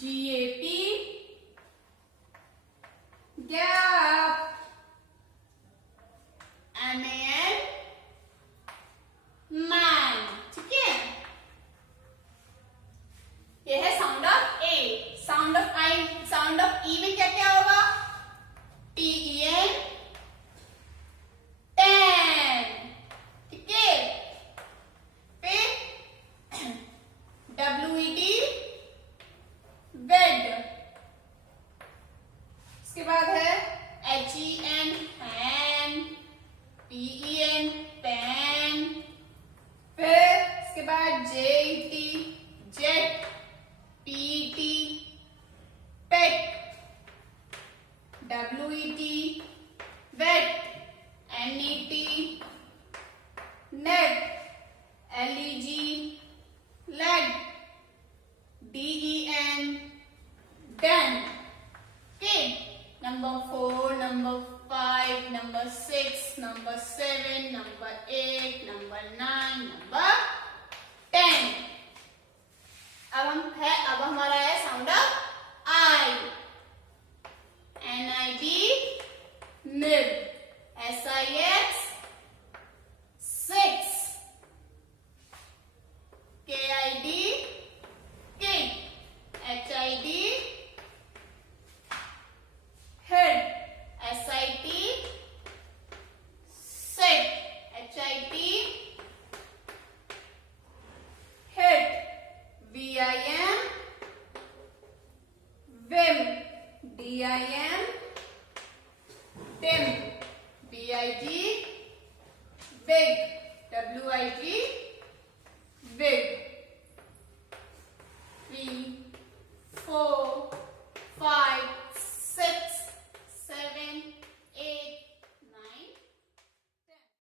GAP gap, MAN man। ठीक है, ये है sound of A. Sound of I, sound of E में क्या क्या होगा? TEN ten. ठीक है, फिर WED वेड। इसके बाद है HEN हैन, PEN पेन। फिर इसके बाद JET jet, PET pet, WET wet, NET net, LEG leg, DEN den. Okay, number 4, number 5, number 6, number 7, number 8, number 9, number 10। अब हमारा है sound of I. NIB nib, SIX six, KID kid, HID head, SIT sit, HIT hit, VIM vim, DIM dim, BIG big, WIG wig। 3, 4, 5, 6, 7,